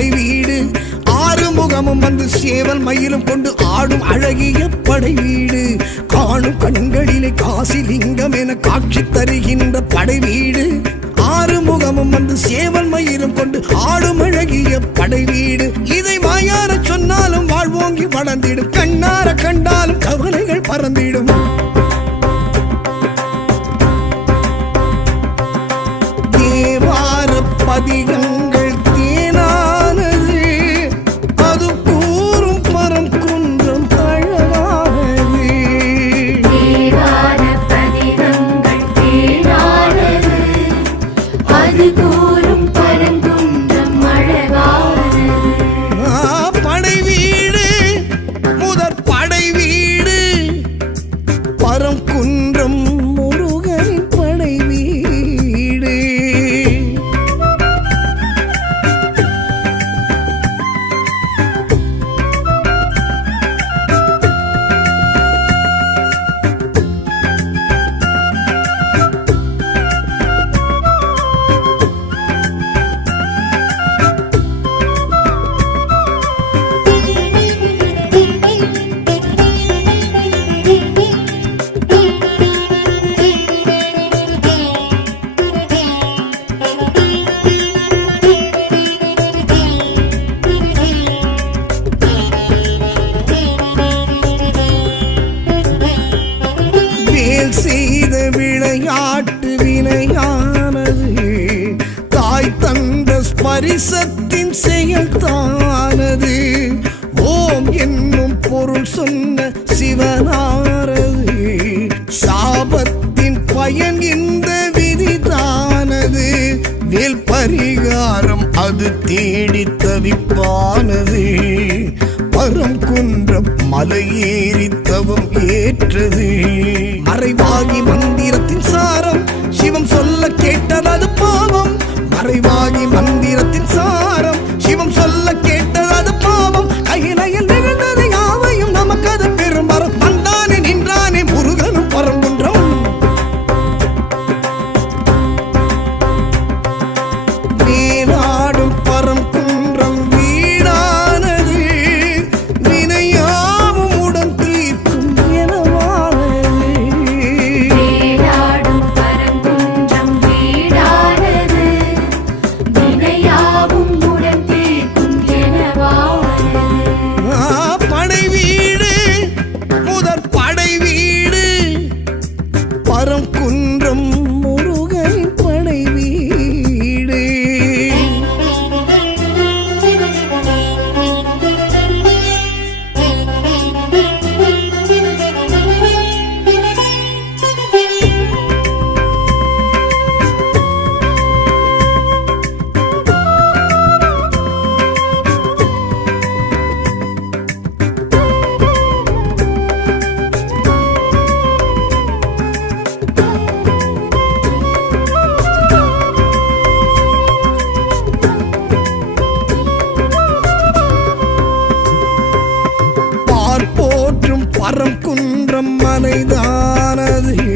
படை வீடு. ஆறுமுகமும் வந்து சேவல் மயிலும் கொண்டு ஆடும் அழகிய படை வீடு. காணும் கண்களிலே காசிலிங்கம் என காட்சி தருகின்ற படை வீடு. ஆறுமுகமும் வந்து சேவல் மயிலும் கொண்டு ஆடும் அழகிய படை வீடு. இதை வாயார சொன்னாலும் வாழ்வோங்கி வளர்ந்திடும், கண்ணார கண்டாலும் கவலைகள் பறந்திடும். தேவார பதிகங்கள் தேனானது, அது கூறும் பரம் குன்றம் அழகானது. தேவார பதிகங்கள் தேனானது, அது கூறும் பரங்குன்றம் அழகானது. படை வீடு முதற் படை வீடு, பரம் குன்றம் முருகனின் படை வீடு. செய்த விளையாட்டு வினையானது, தாய் தந்த ஸ்பரிசத்தின் செயல் தானது. ஓம் என்னும் பொருள் சொன்ன சிவனாரது, சாபத்தின் பயன் இந்த விதிதானது. வேல் பரிகாரம் அது தேடி தவிப்பானது, பரம் குன்றம் மலையேறி தவம் ஏற்றது. மறைவாகி மந்திரத்தின் சாரம் சிவம் சொல்ல கேட்டது பாவம். மறைவாகி மந்திரத்தின் சாரம் சிவம் சொல்ல கேட்டது பாவம். கையிலையில் நிகழ்ந்தது யாவையும் நமக்கு அது பெரும் வரம். வந்தானே நின்றானே முருகனும் பரங்குன்றம். வேலாடும் பரம் குன்றம் வீடானது, வினையாவும் உடன் தீர்க்கும் எனவானது. வேலாடும் பரங்குன்றம் வீடானது, வினையாவும் உடன் தீர்க்கும் எனவானது. படை வீடு முதற் படை வீடு, பரம் குன்றம் முருகனின் படை வீடு. பார்ப்போற்றும் பரம் குன்றம் மலைதானது,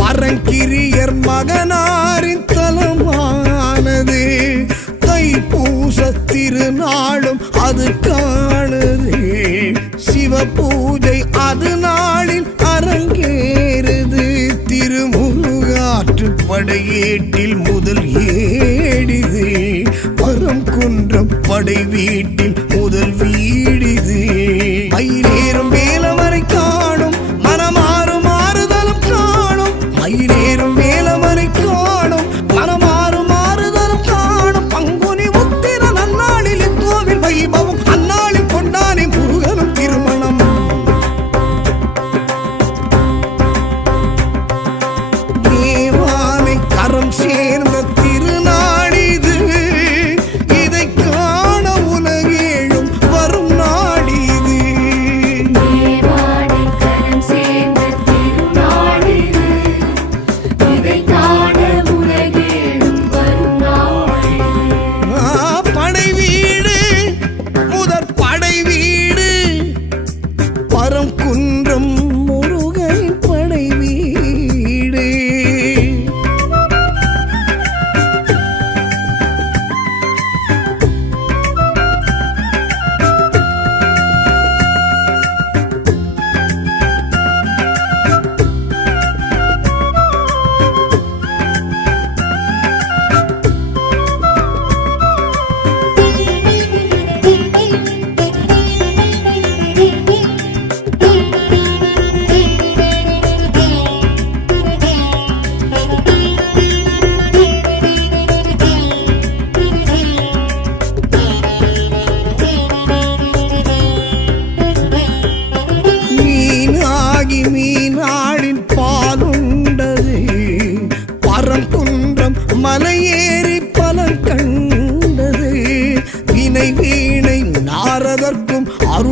பரங்கிரியர் மகனாரின் தலமானது. தைப்பூச திருநாளும் அது காணுது, சிவ பூஜை அது நாளில் அரங்கேறுது. திருமுருகாற்று படையேட்டில் முதல் ஏடிது, பரம் குன்றம் படை வீட்டில் முதல் வீடிது. மயிலேறும் வேலவரை காணும் மனமாறும் மாறுதலும் காணும். மயிலேறும் வேலவரை காணும் மனமாறும் மாறுதலும் காணும். பங்குனி உத்திர நன்னாளில் கோவில் வைபவம், அந்நாளில் கொண்டானே முருகனும் திருமணம். தேவானை கரம் சேர்ந்த திருநாடிது, இதை காண உலகேழும் வரும்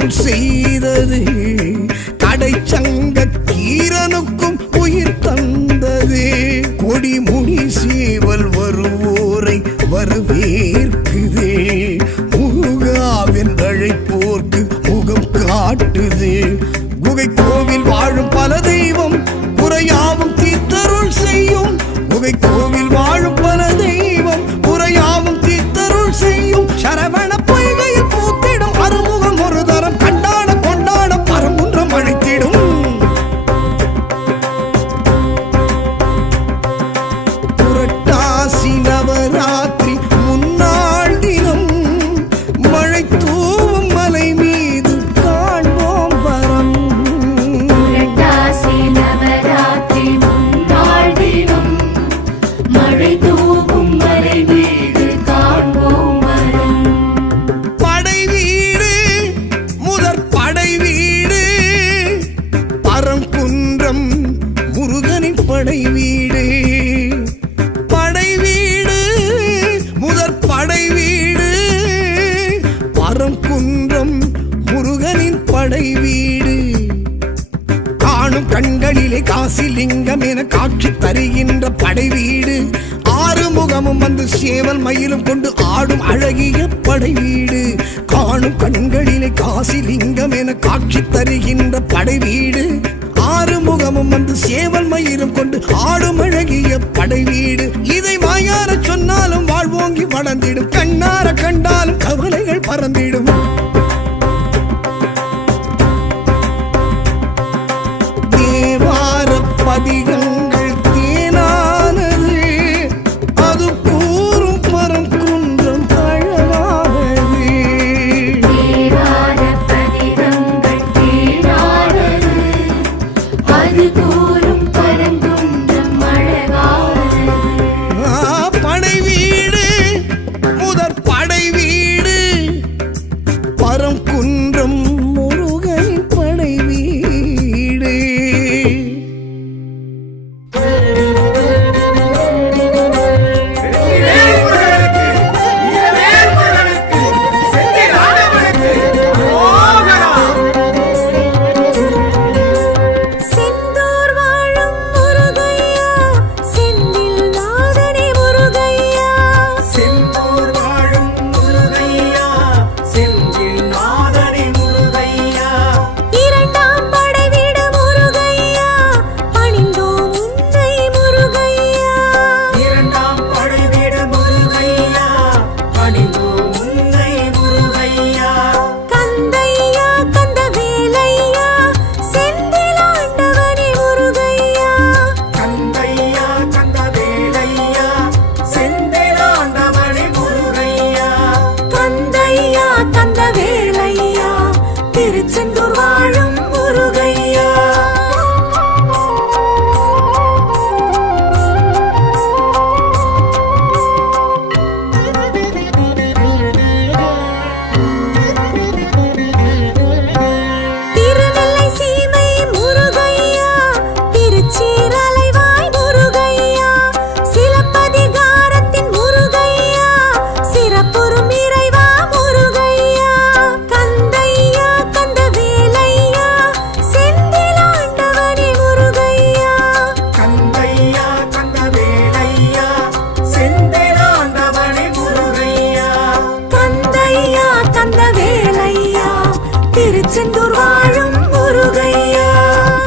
அருள் செய்தது, கடைச்சங்க கீரனுக்கும் உயிர் தந்தது. கொடிமுடி சேவல் வருவோரை வரவேற்குது, முருகாவின் அழைப்போர்க்கு முகம் காட்டுது. குகை கோவில் வாழும் பல தெய்வம் குறையாவும் தீர்த்தருள் செய்யும், குகை கோவில் வாழும் பல தெய்வம் குறையாவும் தீர்த்தருள் செய்யும். சரவண பொய்கையில் பூத்திடும் அறுமுகம் ஒரு தரம் கண்டாட கொண்டாட பரங்குன்றம் அழைத்திடும். புரட்டாசி நவராத்திரி முன்னாள் தினம் மழை தூவும் மலை மீது காண்போம் வரம். புரட்டாசி நவராத்திரி முன்னாள் தினம் மழை தூவும் மலை மீது காண்போம் வரம். படை வீடு முதற் படை வீடு பரங்குன்றம் முருகனின் படை வீடு. படை வீடு முதற் படை வீடு பரங்குன்றம் முருகனின் படை வீடு. காணும் கண்களிலே காசிலிங்கம் என காட்சி தருகின்ற படை வீடு. ஆறு முகமும் வந்து சேவல் மயிலும் கொண்டு ஆடும் அழகிய படை வீடு. காணும் கண்களிலே காசிலிங்கம் என காட்சி தருகின்ற படை வீடு. ஆறு முகமும் வந்து சேவல் மயிலும் கொண்டு ஆடும் அழகிய படை வீடு. இதை வாயார சொன்னாலும் வாழ்வோங்கி வளர்ந்திடும், கண்ணார கண்டாலும் கவலைகள் பறந்திடும். தேவார பதிகங்கள் தேனானது, அது கூறும் பரங்குன்றம் அழகானது. தேவார பதிகங்கள் தேனானது, அது கூறும் பரங்குன்றம் அழகானது. படை வீடு முதற் படை வீடு பரங்குன்றம் முருகனின் படை வீடு. செந்தூர் வாழும் முருகையா, செந்தில் நாதனே முருகையா. செந்தூர் வாழும் முருகையா, செந்தில் நாதனே முருகையா. இரண்டாம் படை வீடு முருகையா, பணிந்தோம் உன்னை முருகையா. இரண்டாம் படை வீடு முருகையா, பணிந்தோம் உன்னை முருகையா. கந்தையா கந்தவேலையா, செந்திலாண்டவனே முருகையா. கந்தையா கந்தவேலையா, செந்திலாண்டவனே முருகையா. கந்தையா கந்தவேலையா, திருச்செந்தூர் வாழும் முருகையா. திருநெல்லை சீமை முருகையா, திருச்சீரலைவாய் முருகையா. சிலப்பதிகாரத்தின் முருகையா, சிறப்புறும் இறைவா முருகையா. கந்தையா கந்தவேலையா, செந்திலாண்டவனே முருகையா. கந்தையா கந்தவேலையா, செந்திலாண்டவனே முருகையா. கந்தையா கந்தவேலையா, திருச்செந்தூர் வாழும் முருகையா.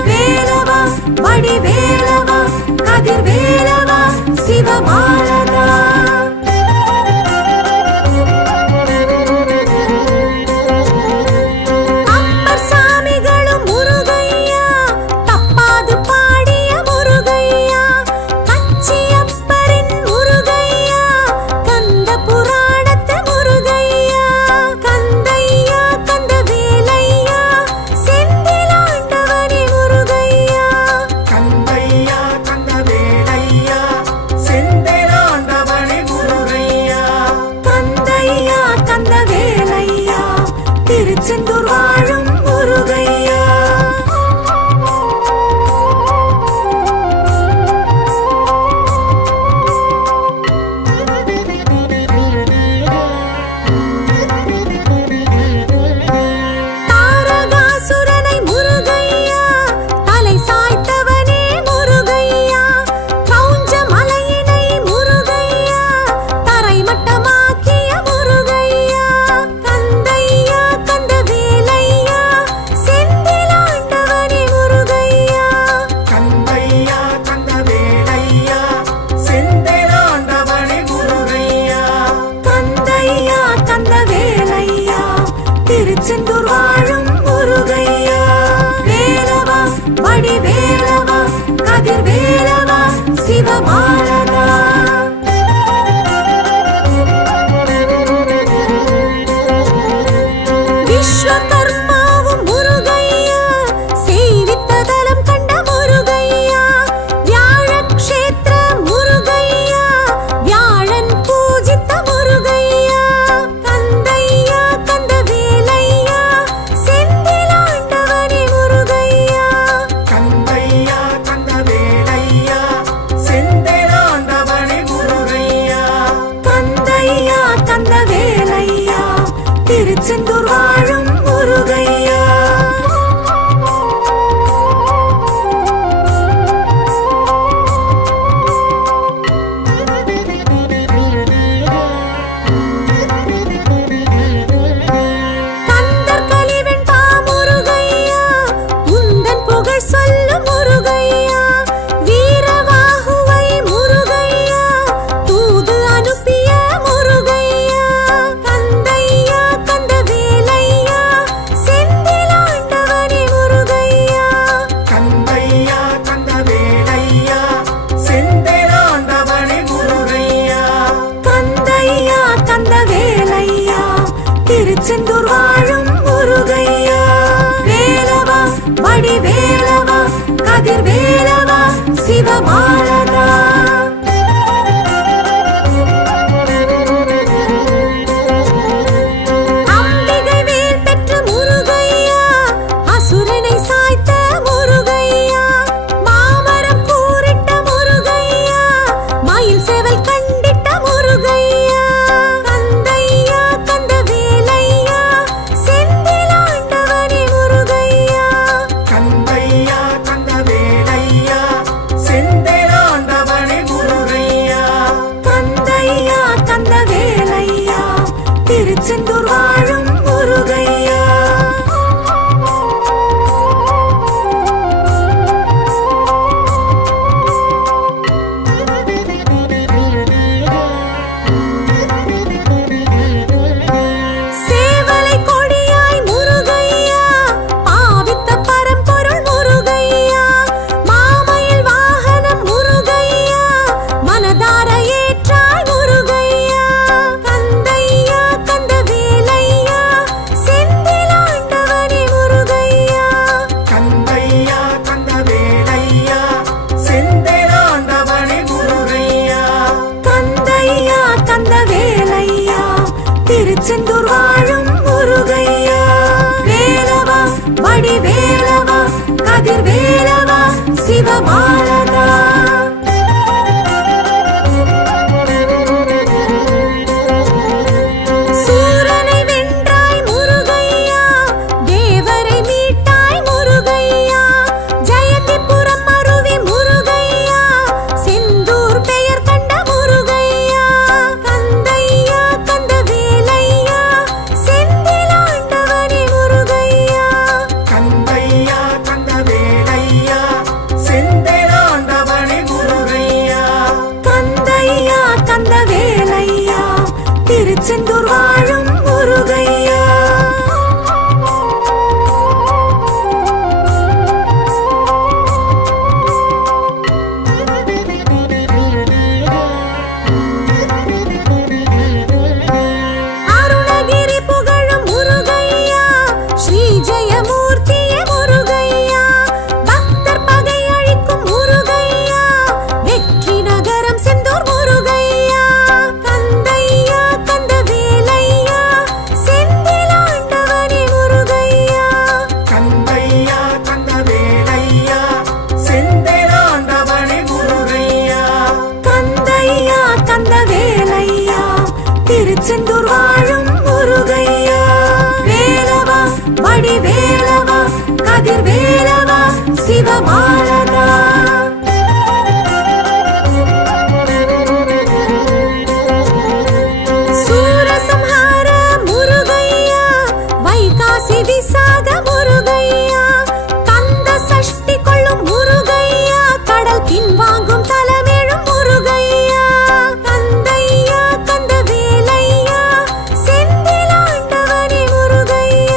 வேலவா வடிவேலவா, கதிர்வேலவா, சிவபாலகா. அப்பர் சாமிகளும் முருகையா, தப்பாது பாடிய முருகையா. கச்சியப்பரின் முருகையா, கந்த புராணத்து முருகையா. கந்தையா கந்தவேலையா, செந்திலாண்டவனே முருகையா. கந்தையா கந்தவேலையா, செந்திலாண்டவனே முருகையா. கந்தையா கந்தவேலையா, திருச்செந்தூர் வாழும் முருகையா. திருச்செந்தூர் வாழும் முருகையா வேலவா வடிவேலவா கதிர்வேலவா சிவபாலகா விஸ்வகர்மாவும் முருகையா செய்வித்ததலம் கண்ட முருகையா வியாழக்ஷேத்திர முருகையா வியாழன் பூஜித்த முருகையா கந்தையா கந்தவேலையா செந்திலாண்டவனே முருகையா கந்தையா கந்தவேலையா செந்திலாண்டவனே முருகையா கந்தையா கந்தவேலையா திருச்செந்தூர் வாழும் முருகையா கந்தர் கலிவெண் பா முருகையா உந்தன் புகழ் சொல்லும் முருகையா வீரவாகுவை முருகையா தூது அனுப்பிய முருகையா கந்தையா கந்தவேலையா செந்திலாண்டவனே முருகையா கந்தையா கந்தவேலையா செந்திலாண்டவனே முருகையா கந்தையா கந்தவேலையா திருச்செந்தூர் வாழும் முருகையா வேலவா வடிவேலவா கதிர்வேலவா சிவபாலகா அம்பிகை வேல் பெற்ற முருகையா அசுரனை சாய்த்த முருகையா மாமரம் கூறிட்ட முருகையா மயில் சேவல் கண்டிட்ட முருகையா கந்தையா கந்தவேலையா செந்திலாண்டவனே முருகையா கந்தையா கந்தவேலையா செந்திலாண்டவனே முருகையா கந்தையா கந்தவேலையா திருச்செந்தூர் வாழும் முருகையா சேவலை கொடியாய் முருகையா பாவித்த பரம்பொருள் முருகையா மாமயில் வாகனம் முருகையா மனதார ஏற்றாய் முருகையா கந்தையா கந்தவேலையா செந்திலாண்டவனே முருகையா கந்தையா கந்தவேலையா செந்திலாண்டவனே முருகையா கந்தையா கந்தவேலையா திருச்செந்தூர் வாழும் முருகையா வேலவா வடிவேலவா கதிர்வேலவா சிவபாலகா சூரனை வென்றாய் முருகையா தேவரை மீட்டாய் முருகையா ஜெயந்திபுரம் அருவி முருகையா செந்தூர் பெயர் கண்ட முருகையா கந்தையா கந்தவேலையா செந்திலாண்டவனே முருகையா கந்தையா கந்தவேலையா செந்திலாண்டவனே முருகையா கந்தையா கந்தவேலையா திருச்செந்தூர் வாழும் முருகையா அருணகிரி புகழும் முருகையா ஸ்ரீ ஜெயமூர்த்தியே முருகையா பக்தர் பகை அழிக்கும் முருகையா வெற்றி நகரம் செந்தூர் முருகையா கந்தையா கந்தவேலையா செந்திலாண்டவனே முருகையா கந்தையா கந்தவேலையா செந்திலாண்டவனே முருகையா கந்தையா கந்தவேலையா திருச்செந்தூர் வாழும் முருகையா வேலவா வடிவேலவா கதிர்வேலவா சிவபாலகா சூரசம்ஹார முருகையா வைகாசி விசாக முருகையா கந்த சஷ்டி கொள்ளும் முருகையா கடல் பின்வாங்கும் தலமேழும் முருகையா கந்தையா கந்தவேலையா செந்திலாண்டவனே முருகையா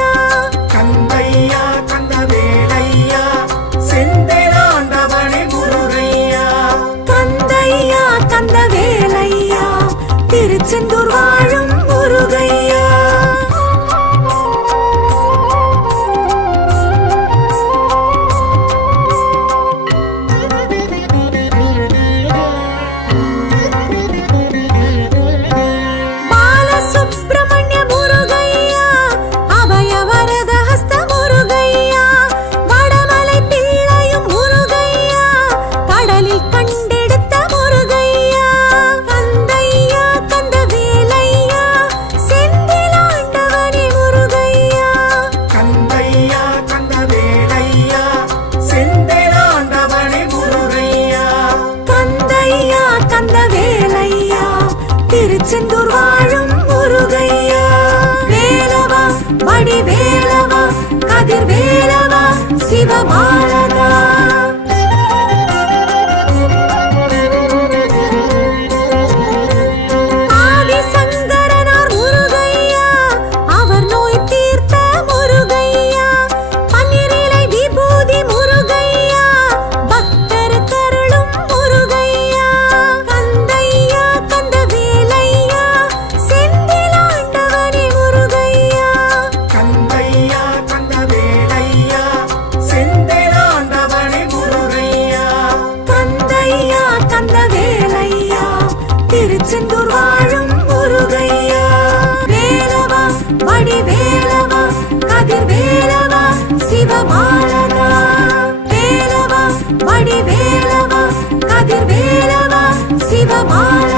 மாலை